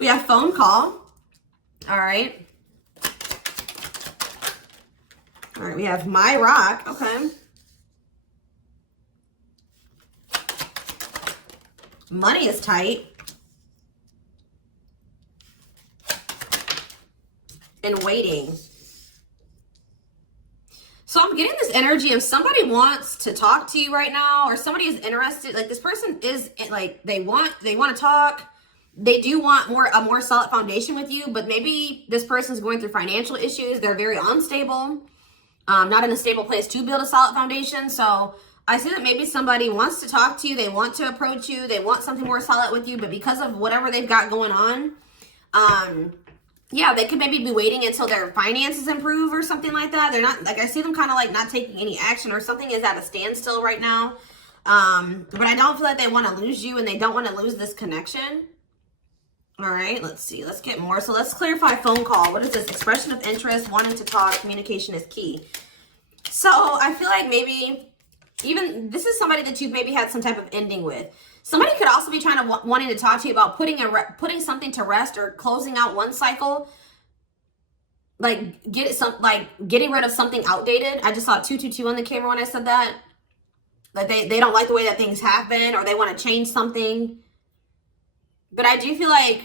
We have phone call. All right. All right, we have my rock. Okay. Money is tight. And waiting. So I'm getting this energy of somebody wants to talk to you right now, or somebody is interested. Like, this person is like, they want to talk. They do want a more solid foundation with you, but maybe this person's going through financial issues. They're very unstable, not in a stable place to build a solid foundation. So I see that maybe somebody wants to talk to you. They want to approach you. They want something more solid with you, but because of whatever they've got going on, yeah, they could maybe be waiting until their finances improve or something like that. They're not, like, I see them kind of like not taking any action, or something is at a standstill right now. But I don't feel like they want to lose you, and they don't want to lose this connection. All right, let's see. Let's get more. So let's clarify phone call. What is this? Expression of interest, wanting to talk, communication is key. So I feel like maybe even this is somebody that you've maybe had some type of ending with. Somebody could also be trying to wanting to talk to you about putting something to rest, or closing out one cycle, like getting rid of something outdated. I just saw 222 on the camera when I said that. Like they don't like the way that things have been, or they want to change something. But I do feel like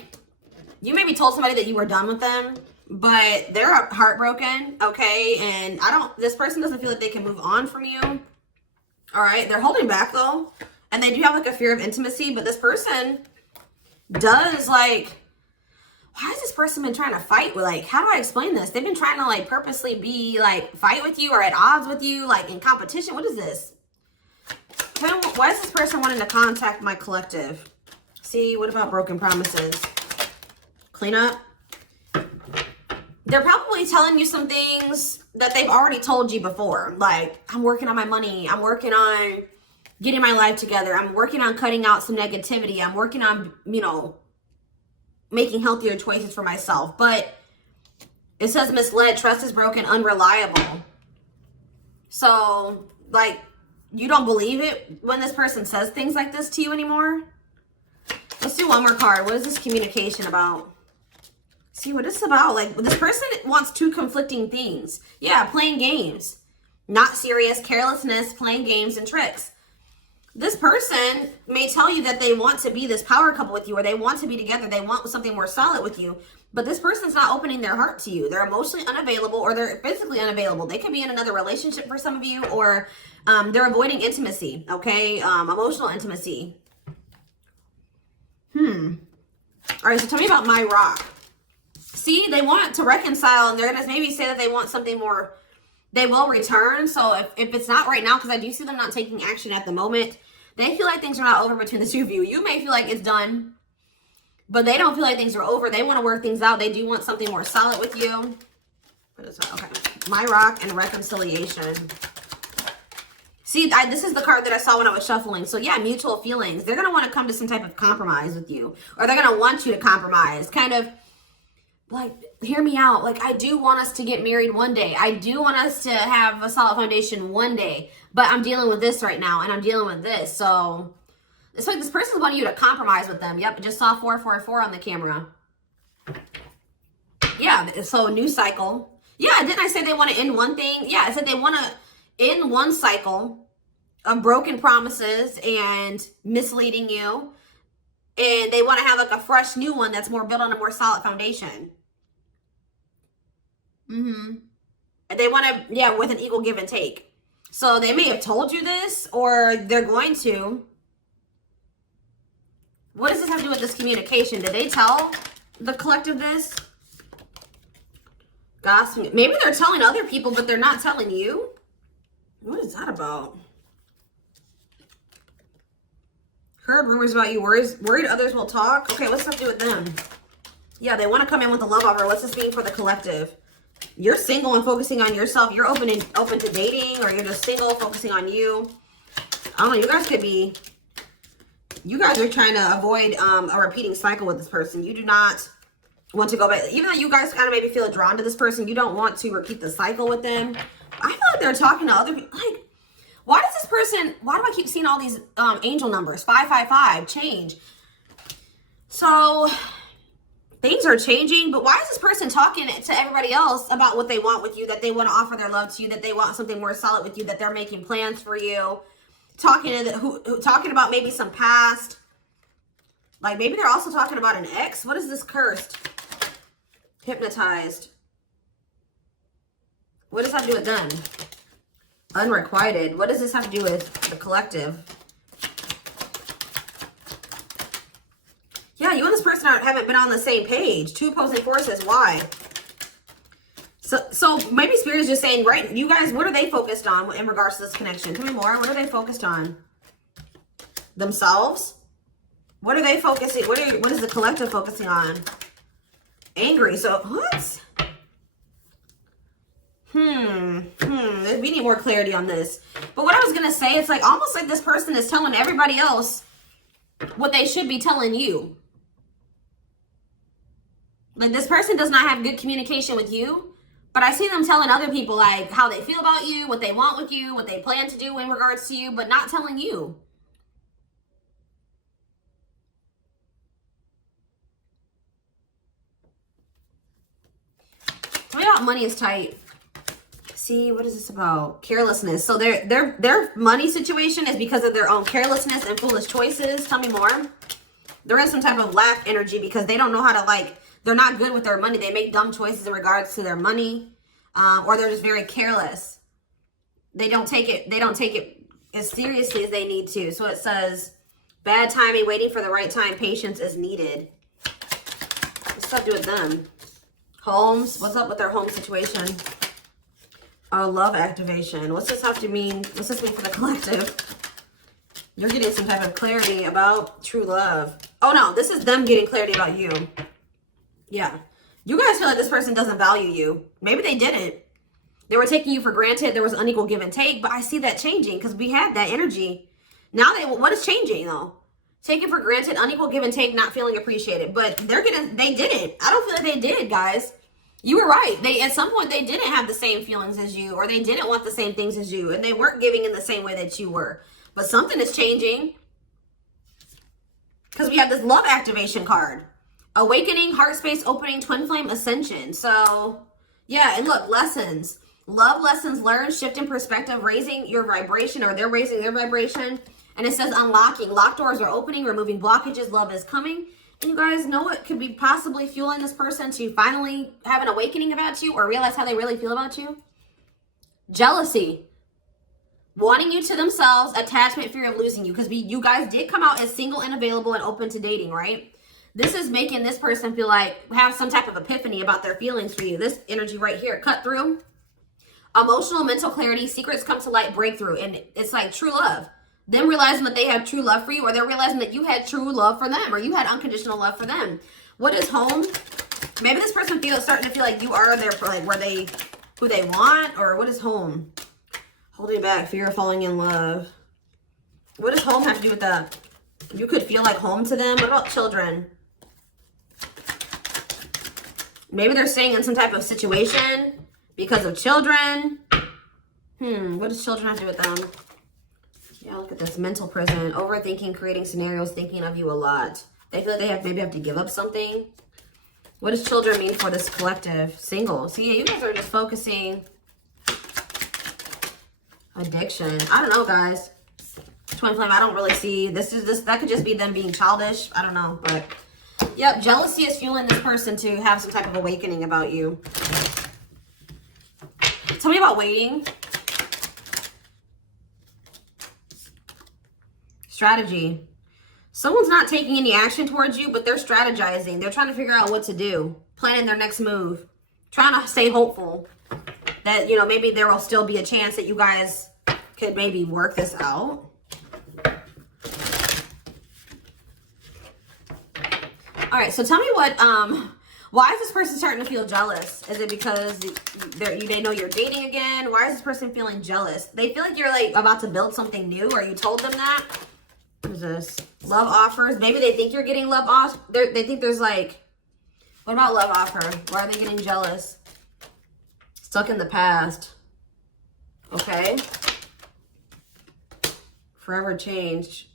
you maybe told somebody that you were done with them, but they're heartbroken, okay? And this person doesn't feel like they can move on from you. All right, they're holding back though. And they do have like a fear of intimacy, but this person does like, why has this person been trying to fight with, like, how do I explain this? They've been trying to like purposely be like fight with you, or at odds with you, like in competition. What is this? Why is this person wanting to contact my collective? See, what about broken promises? Clean up. They're probably telling you some things that they've already told you before. Like, I'm working on my money. I'm working on getting my life together. I'm working on cutting out some negativity. I'm working on, you know, making healthier choices for myself. But it says misled, trust is broken, unreliable. So, like, you don't believe it when this person says things like this to you anymore? Let's do one more card. What is this communication about? See what it's about. Like, this person wants two conflicting things. Yeah, playing games. Not serious, carelessness, playing games and tricks. This person may tell you that they want to be this power couple with you, or they want to be together. They want something more solid with you. But this person's not opening their heart to you. They're emotionally unavailable, or they're physically unavailable. They could be in another relationship for some of you, or they're avoiding intimacy, okay? Emotional intimacy. All right, so tell me about my rock. See, they want to reconcile, and they're going to maybe say that they want something more. They will return. So if it's not right now, because I do see them not taking action at the moment, they feel like things are not over between the two of you. You may feel like it's done, but they don't feel like things are over. They want to work things out. They do want something more solid with you. What is that? Okay. My rock and reconciliation. See, this is the card that I saw when I was shuffling. So yeah, mutual feelings. They're going to want to come to some type of compromise with you, or they're going to want you to compromise. Kind of like, hear me out. Like, I do want us to get married one day. I do want us to have a solid foundation one day, but I'm dealing with this right now, and I'm dealing with this. So it's like this person's wanting you to compromise with them. Yep, I just saw 444 on the camera. Yeah, so new cycle. Yeah, didn't I say they want to end one thing? Yeah, I said they want to end one cycle of broken promises and misleading you. And they want to have like a fresh new one that's more built on a more solid foundation. And they want to, yeah, with an equal give and take. So they may have told you this, or they're going to. What does this have to do with this communication? Did they tell the collective this? Gossip. Maybe they're telling other people, but they're not telling you. What is that about? Heard rumors about you, worried others will talk. Okay, what's that to do with them? Yeah, they want to come in with the love offer. What's this mean for the collective? You're single and focusing on yourself. You're open to dating, or you're just single, focusing on you. I don't know. You guys could be. You guys are trying to avoid a repeating cycle with this person. You do not want to go back. Even though you guys kind of maybe feel drawn to this person, you don't want to repeat the cycle with them. I feel like they're talking to other people. Like, why does this person, why do I keep seeing all these angel numbers? 555, change. So things are changing, but why is this person talking to everybody else about what they want with you, that they want to offer their love to you, that they want something more solid with you, that they're making plans for you, talking about maybe some past, like maybe they're also talking about an ex. What is this? Cursed, hypnotized. What does that have to do with them? Unrequited. What does this have to do with the collective? Yeah, you and this person haven't been on the same page. Two opposing forces. Why? So maybe Spirit is just saying, right, you guys, what are they focused on in regards to this connection? Tell me more. What are they focused on? Themselves? What are they focusing? What is the collective focusing on? Angry. So what? We need more clarity on this. But what I was gonna say, it's like almost like this person is telling everybody else what they should be telling you. Like this person does not have good communication with you, but I see them telling other people like how they feel about you, what they want with you, what they plan to do in regards to you, but not telling you. Tell me about money is tight. See, what is this about? Carelessness. So their money situation is because of their own carelessness and foolish choices. Tell me more. There is some type of lack energy because they don't know how to, like, they're not good with their money. They make dumb choices in regards to their money, or they're just very careless. They don't take it as seriously as they need to. So it says, bad timing, waiting for the right time, patience is needed. What's up to do with them? Homes. What's up with their home situation? Oh, love activation. What's this have to mean? What's this mean for the collective? You're getting some type of clarity about true love. Oh no, this is them getting clarity about you. Yeah. You guys feel like this person doesn't value you. Maybe they didn't. They were taking you for granted. There was unequal give and take, but I see that changing because we had that energy. Now what is changing though? Taken for granted, unequal give and take, not feeling appreciated. But they didn't. I don't feel like they did, guys. You were right. At some point, they didn't have the same feelings as you, or they didn't want the same things as you, and they weren't giving in the same way that you were. But something is changing because we have this love activation card. Awakening, heart space opening, twin flame ascension. So, yeah, and look, lessons. Love lessons learned, shift in perspective, raising your vibration, or they're raising their vibration. And it says unlocking. Locked doors are opening, removing blockages, love is coming. And you guys know what could be possibly fueling this person to finally have an awakening about you or realize how they really feel about you? Jealousy. Wanting you to themselves, attachment, fear of losing you. Because you guys did come out as single and available and open to dating, right? This is making this person feel like, have some type of epiphany about their feelings for you. This energy right here, cut through. Emotional, mental clarity, secrets come to light, breakthrough. And it's like true love. Them realizing that they have true love for you, or they're realizing that you had true love for them, or you had unconditional love for them. What is home? Maybe this person starting to feel like you are there for like who they want, or what is home? Holding back, fear of falling in love. What does home have to do with that? You could feel like home to them. What about children? Maybe they're staying in some type of situation because of children. What does children have to do with them? Yeah, look at this. Mental prison. Overthinking, creating scenarios, thinking of you a lot. They feel like they maybe have to give up something. What does children mean for this collective? Single. See, you guys are just focusing. Addiction. I don't know, guys. Twin flame, I don't really see. That could just be them being childish. I don't know, but yep, jealousy is fueling this person to have some type of awakening about you. Tell me about waiting. Strategy. Someone's not taking any action towards you, but they're strategizing. They're trying to figure out what to do. Planning their next move. Trying to stay hopeful that, you know, maybe there will still be a chance that you guys could maybe work this out. All right, so tell me why is this person starting to feel jealous? Is it because they know you're dating again? Why is this person feeling jealous? They feel like you're like about to build something new, or you told them that. What is this? Love offers. Maybe they think you're getting love offers. They think there's like, what about love offer? Why are they getting jealous? Stuck in the past. Okay. Forever changed.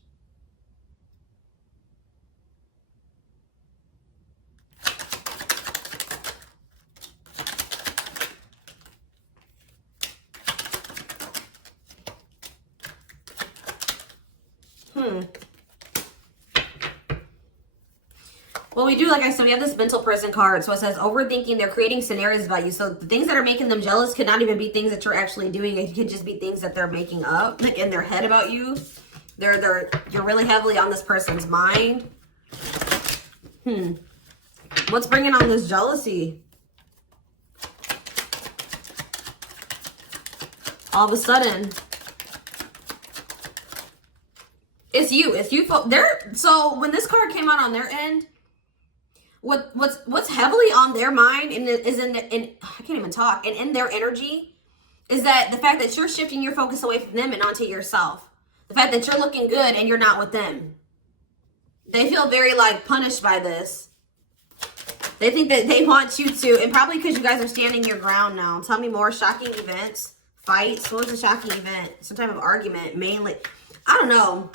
Well, we do, like I said, we have this mental person card. So it says overthinking. They're creating scenarios about you. So the things that are making them jealous could not even be things that you're actually doing. It could just be things that they're making up, like in their head about you. You're really heavily on this person's mind. What's bringing on this jealousy? All of a sudden, it's you. It's you. So when this card came out on their end, what's heavily on their mind and is in I can't even talk, and in their energy is that the fact that you're shifting your focus away from them and onto yourself. The fact that you're looking good and you're not with them. They feel very like punished by this. They think that they want you to, and probably because you guys are standing your ground now. Tell me more. Shocking events, fights. What was the shocking event? Some type of argument, mainly. I don't know.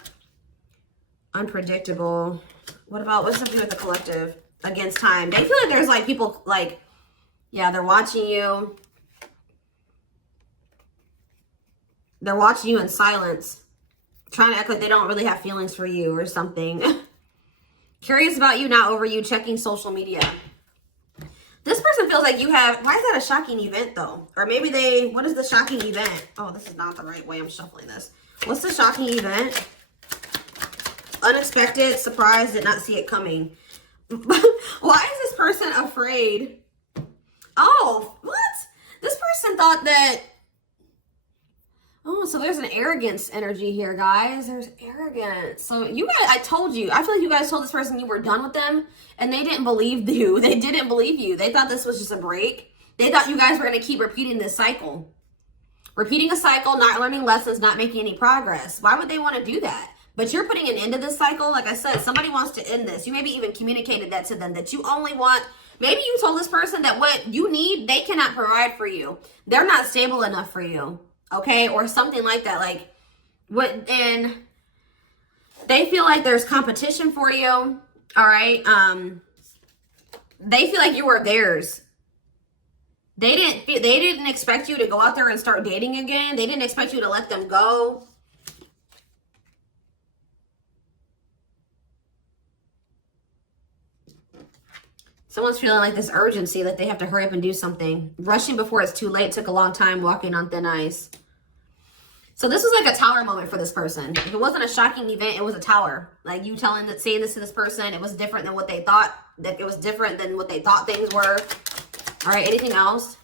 Unpredictable. What's something with the collective? Against time. They feel like there's like people like, yeah, they're watching you. They're watching you in silence. Trying to act like they don't really have feelings for you or something. Curious about you, not over you. Checking social media. This person feels like you have, why is that a shocking event though? Or maybe what is the shocking event? Oh, this is not the right way I'm shuffling this. What's the shocking event? Unexpected, surprise, did not see it coming. Why is this person afraid? Oh, what? This person thought that, oh, so there's an arrogance energy here, guys. There's arrogance. So you guys, I told you, I feel like you guys told this person you were done with them and they didn't believe you. They didn't believe you. They thought this was just a break. They thought you guys were going to keep repeating this cycle. Repeating a cycle, not learning lessons, not making any progress. Why would they want to do that? But you're putting an end to this cycle. Like I said, somebody wants to end this. You maybe even communicated that to them, that you only want, maybe you told this person that what you need, they cannot provide for you. They're not stable enough for you. Okay, or something like that. Like what, and they feel like there's competition for you. All right. They feel like you were theirs. They didn't expect you to go out there and start dating again. They didn't expect you to let them go. Someone's feeling like this urgency, that they have to hurry up and do something. Rushing before it's too late. Took a long time, walking on thin ice. So this was like a tower moment for this person. If it wasn't a shocking event, it was a tower. Like you saying this to this person, it was different than what they thought. That it was different than what they thought things were. All right, anything else?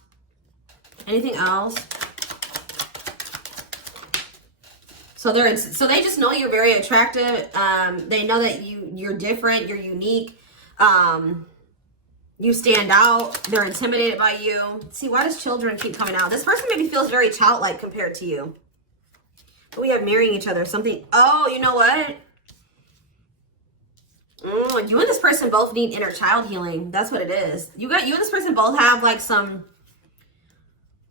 Anything else? So they just know you're very attractive. They know that you're different, you're unique. You stand out. They're intimidated by you. See, why does children keep coming out? This person maybe feels very childlike compared to you. But we have marrying each other. Something. Oh, you know what? You and this person both need inner child healing. That's what it is. You and this person both have like some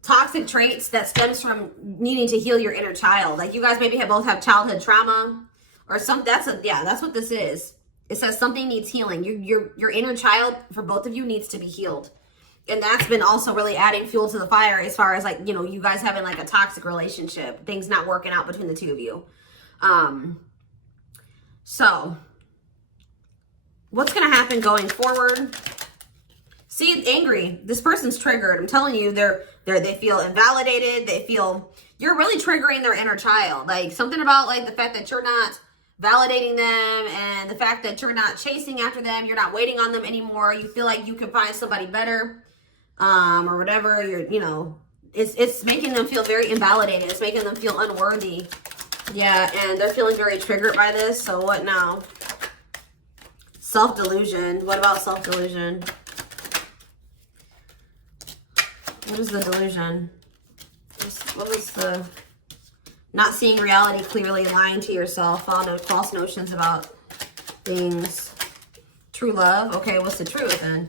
toxic traits that stems from needing to heal your inner child. Like you guys maybe both have childhood trauma or something. That's what this is. It says something needs healing. Your inner child for both of you needs to be healed. And that's been also really adding fuel to the fire as far as like, you know, you guys having like a toxic relationship, things not working out between the two of you. So what's going to happen going forward? See, angry. This person's triggered. I'm telling you, they feel invalidated. They feel you're really triggering their inner child. Like something about like the fact that you're not validating them and the fact that you're not chasing after them, you're not waiting on them anymore. You feel like you can find somebody better, or whatever. It's making them feel very invalidated. It's making them feel unworthy. Yeah, and they're feeling very triggered by this. So what now? Self-delusion. What about self-delusion? What is the delusion? What was the... Not seeing reality clearly, lying to yourself, false notions about things. True love. Okay, what's the truth then?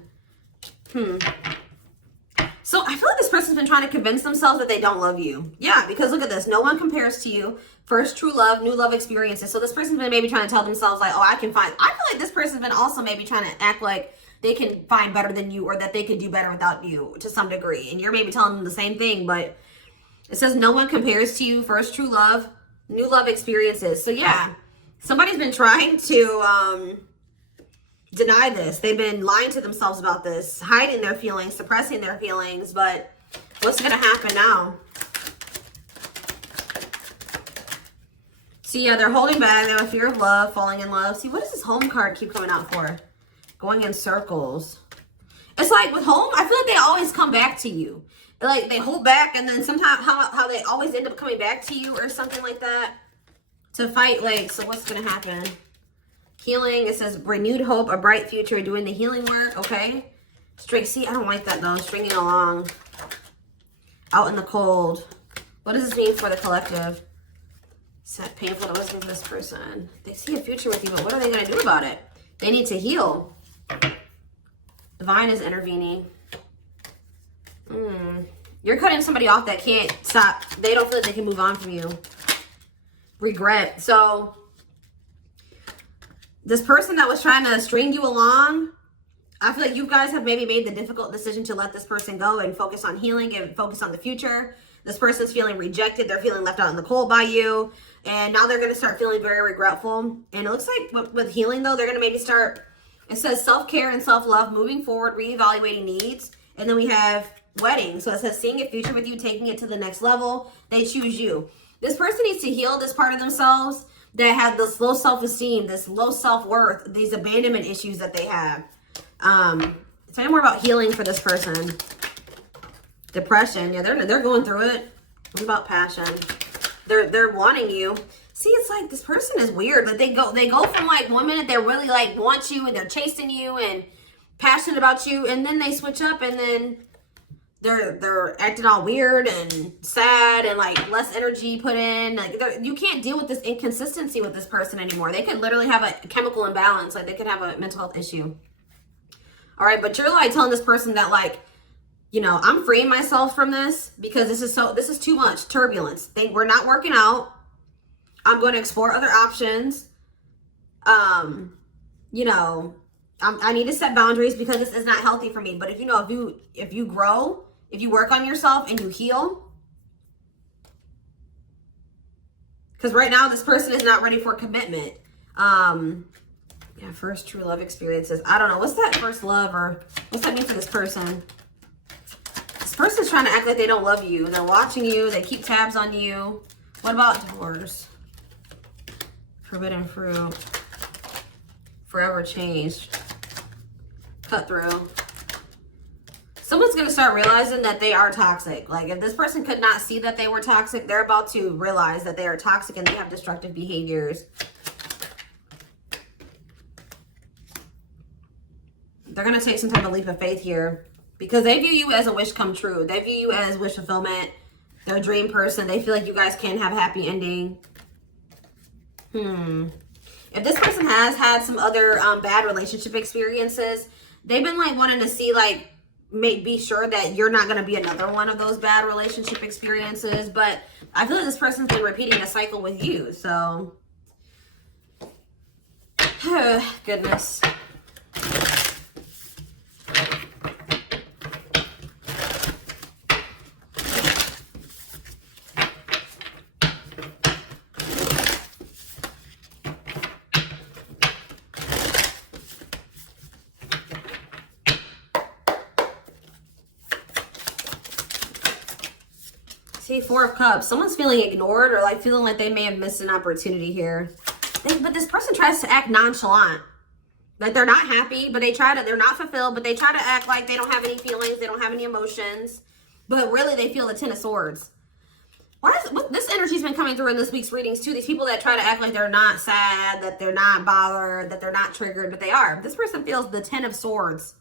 So I feel like this person's been trying to convince themselves that they don't love you. Yeah, because look at this. No one compares to you. First true love, new love experiences. So this person's been maybe trying to tell themselves like, oh, I feel like this person's been also maybe trying to act like they can find better than you or that they could do better without you to some degree. And you're maybe telling them the same thing, but it says no one compares to you. First true love, new love experiences. So yeah, somebody's been trying to deny this. They've been lying to themselves about this, hiding their feelings, suppressing their feelings. But what's going to happen now? See, yeah, they're holding back. They have a fear of love, falling in love. See, what does this home card keep coming out for? Going in circles. It's like with home, I feel like they always come back to you. Like they hold back, and then sometimes how they always end up coming back to you or something like that to fight. Like, so what's going to happen? Healing, it says renewed hope, a bright future, doing the healing work. Okay. String, see, I don't like that though. Stringing along. Out in the cold. What does this mean for the collective? Sad, painful to listen to this person. They see a future with you, but what are they going to do about it? They need to heal. Divine is intervening. You're cutting somebody off that can't stop. They don't feel like they can move on from you. Regret. So this person that was trying to string you along, I feel like you guys have maybe made the difficult decision to let this person go and focus on healing and focus on the future. This person's feeling rejected. They're feeling left out in the cold by you. And now they're going to start feeling very regretful. And it looks like with healing, though, they're going to maybe start, it says self-care and self-love, moving forward, reevaluating needs. And then we have wedding. So it says seeing a future with you, taking it to the next level. They choose you. This person needs to heal this part of themselves that have this low self-esteem, this low self-worth, these abandonment issues that they have. Tell me more about healing for this person. Depression. Yeah, they're going through it. What about passion? They're wanting you. See, it's like this person is weird. Like they go from like 1 minute they're really like want you and they're chasing you and passionate about you, and then they switch up and then they're acting all weird and sad and like less energy put in. Like you can't deal with this inconsistency with this person anymore. They could literally have a chemical imbalance. Like they could have a mental health issue. All right, but you're like telling this person that like, you know, I'm freeing myself from this because this is too much turbulence. We're not working out. I'm going to explore other options. You know, I need to set boundaries because this is not healthy for me. But if you grow, if you work on yourself and you heal, because right now this person is not ready for commitment. Yeah, first true love experiences. I don't know. What's that first love, or what's that mean for this person? This person's trying to act like they don't love you. They're watching you. They keep tabs on you. What about divorce? Forbidden fruit. Forever changed. Cut through. Someone's going to start realizing that they are toxic. Like if this person could not see that they were toxic, they're about to realize that they are toxic and they have destructive behaviors. They're going to take some type of leap of faith here because they view you as a wish come true. They view you as wish fulfillment. They're a dream person. They feel like you guys can have a happy ending. If this person has had some other bad relationship experiences, they've been like wanting to see like, be sure that you're not going to be another one of those bad relationship experiences. But I feel like this person's been repeating a cycle with you. So, goodness. See, Four of Cups. Someone's feeling ignored or like feeling like they may have missed an opportunity here. But this person tries to act nonchalant. Like they're not happy, but they're not fulfilled, but they try to act like they don't have any feelings. They don't have any emotions. But really they feel the Ten of Swords. This energy's been coming through in this week's readings too. These people that try to act like they're not sad, that they're not bothered, that they're not triggered, but they are. This person feels the Ten of Swords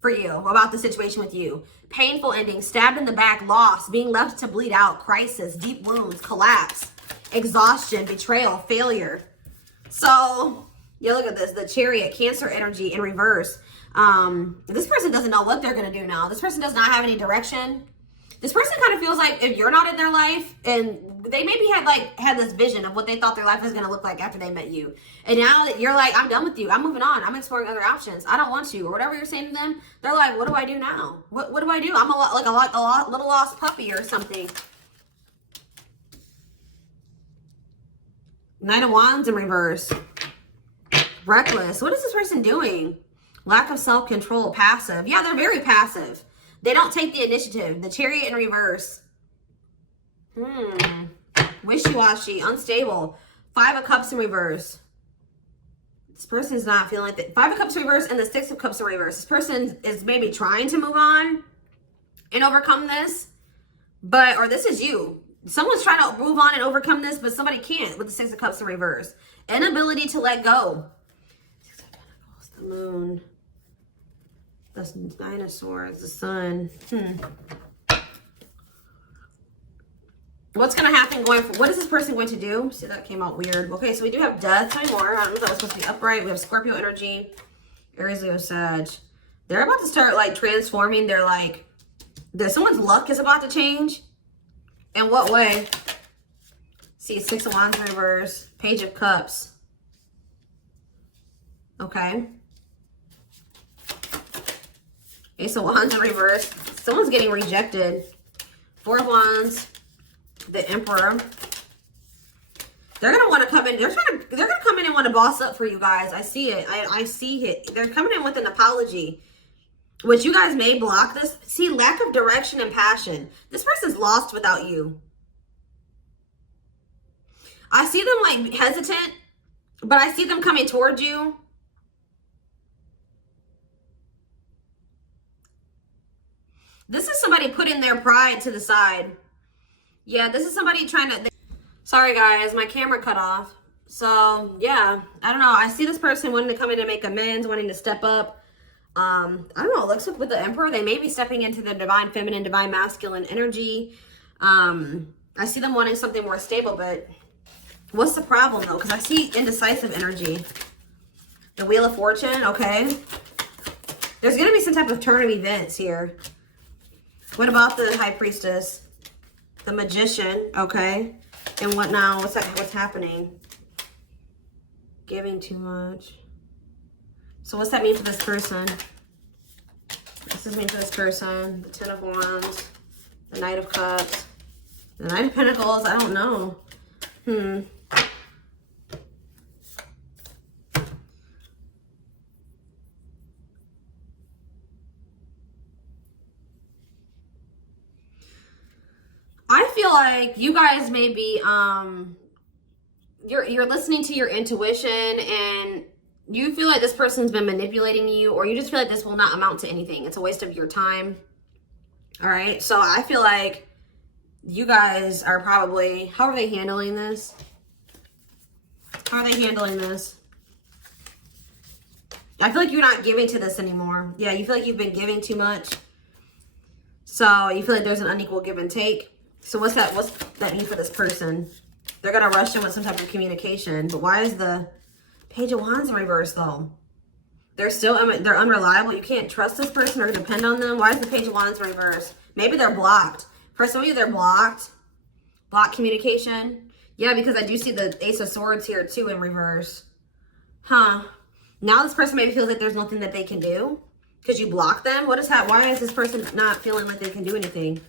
for you about the situation with you. Painful ending, stabbed in the back, loss, being left to bleed out, crisis, deep wounds, collapse, exhaustion, betrayal, failure. So, yeah, look at this. The Chariot, Cancer energy in reverse. This person doesn't know what they're going to do now. This person does not have any direction. This person kind of feels like if you're not in their life, and they maybe had this vision of what they thought their life was going to look like after they met you. And now that you're like, I'm done with you. I'm moving on. I'm exploring other options. I don't want you, or whatever you're saying to them. They're like, what do I do now? What do I do? I'm a little lost puppy or something. Knight of Wands in reverse. Reckless. What is this person doing? Lack of self-control, passive. Yeah, they're very passive. They don't take the initiative. The Chariot in reverse. Wishy-washy, unstable. 5 of Cups in reverse. This person's not feeling like that. 5 of Cups in reverse and the 6 of Cups in reverse. This person is maybe trying to move on and overcome this. Or this is you. Someone's trying to move on and overcome this, but somebody can't with the 6 of Cups in reverse. Inability to let go. 6 of Pentacles, the Moon. The 9 of Swords, the Sun. What's going to happen going forward? What is this person going to do? See, that came out weird. Okay, so we do have Death. Tell me more. I don't know if that was supposed to be upright. We have Scorpio energy. Aries, Leo, Sag. They're about to start, like, transforming. They're like, someone's luck is about to change. In what way? See, 6 of Wands in reverse. Page of Cups. Okay. Ace of Wands in reverse. Someone's getting rejected. 4 of Wands. The Emperor. They're gonna want to come in. They're gonna come in and want to boss up for you guys. I see it. I see it. They're coming in with an apology, which you guys may block this. See, lack of direction and passion. This person's lost without you. I see them like hesitant, but I see them coming towards you. This is somebody putting their pride to the side. Yeah, this is somebody trying to... Sorry, guys. My camera cut off. So, yeah. I don't know. I see this person wanting to come in and make amends, wanting to step up. I don't know. It looks like with the Emperor, they may be stepping into the divine feminine, divine masculine energy. I see them wanting something more stable, but what's the problem, though? Because I see indecisive energy. The Wheel of Fortune, okay. There's going to be some type of turn of events here. What about the High Priestess? The Magician, okay. And what now? What's happening? Giving too much. So what's that mean for this person? What's this mean for this person? The 10 of Wands. The Knight of Cups. The Knight of Pentacles. I don't know. I feel like you guys may be, you're listening to your intuition and you feel like this person's been manipulating you, or you just feel like this will not amount to anything. It's a waste of your time. All right. So I feel like you guys are probably, how are they handling this? How are they handling this? I feel like you're not giving to this anymore. Yeah, you feel like you've been giving too much. So you feel like there's an unequal give and take. So what's that mean for this person? They're going to rush in with some type of communication. But why is the Page of Wands in reverse, though? They're unreliable. You can't trust this person or depend on them. Why is the Page of Wands in reverse? Maybe they're blocked. For some of you, they're blocked. Block communication. Yeah, because I do see the Ace of Swords here, too, in reverse. Huh. Now this person maybe feels like there's nothing that they can do because you block them. What is that? Why is this person not feeling like they can do anything?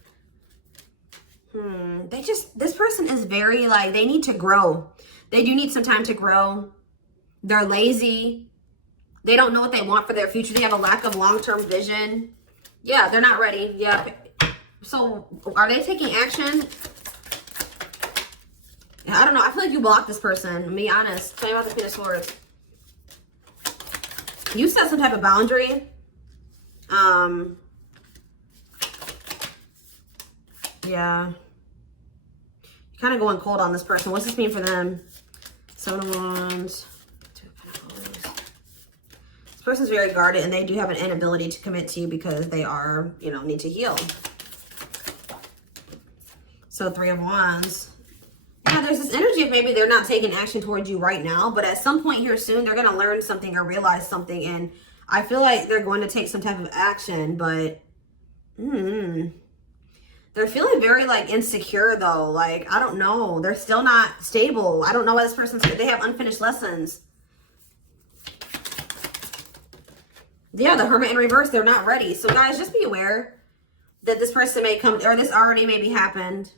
This person is very, like, they need to grow. They do need some time to grow. They're lazy. They don't know what they want for their future. They have a lack of long-term vision. Yeah, they're not ready. Yeah. So are they taking action? I don't know. I feel like you blocked this person. To be honest. Tell me about the Queen of Swords. You set some type of boundary. Yeah. You're kind of going cold on this person. What's this mean for them? 7 of Wands. 2 of Pentacles. This person's very guarded, and they do have an inability to commit to you because they are, you know, need to heal. So 3 of Wands. Yeah, there's this energy of maybe they're not taking action towards you right now, but at some point here soon, they're going to learn something or realize something, and I feel like they're going to take some type of action, but they're feeling very, like, insecure, though. Like, I don't know. They're still not stable. I don't know why this person's... They have unfinished lessons. Yeah, the Hermit in reverse. They're not ready. So, guys, just be aware that this person may come... Or this already maybe happened.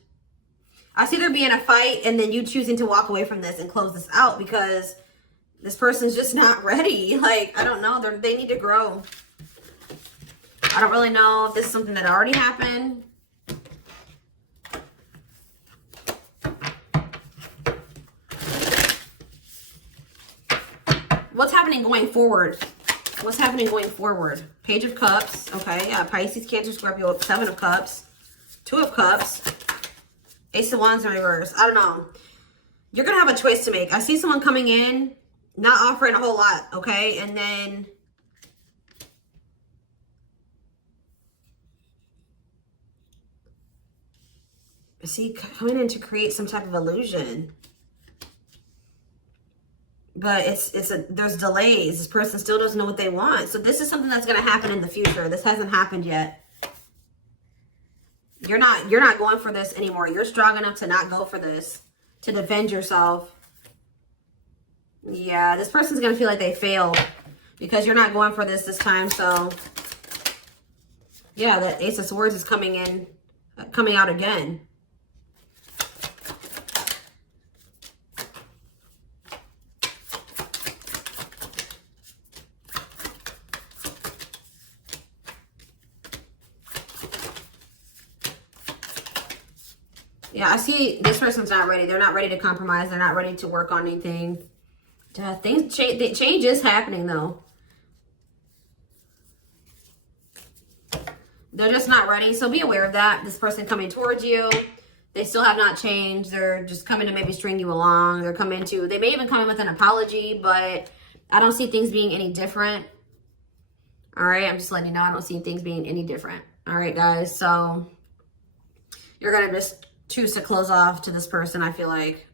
I see there being a fight and then you choosing to walk away from this and close this out because This person's just not ready. Like, I don't know. They need to grow. I don't really know if this is something that already happened. What's happening going forward? What's happening going forward? Page of Cups. Okay, yeah. Pisces, Cancer, Scorpio. 7 of Cups. 2 of Cups. Ace of Wands in reverse. I don't know. You're going to have a choice to make. I see someone coming in, not offering a whole lot, okay? And then I see coming in to create some type of illusion. But there's delays. This person still doesn't know what they want. So this is something that's going to happen in the future. This hasn't happened yet. You're not going for this anymore. You're strong enough to not go for this, to defend yourself. Yeah, this person's going to feel like they failed because you're not going for this time. So yeah, that Ace of Swords is coming out again. Yeah, I see this person's not ready. They're not ready to compromise. They're not ready to work on anything. Change is happening, though. They're just not ready. So be aware of that. This person coming towards you, they still have not changed. They're just coming to maybe string you along. They may even come in with an apology, but I don't see things being any different. All right, I'm just letting you know. I don't see things being any different. All right, guys. So you're going to just choose to close off to this person, I feel like.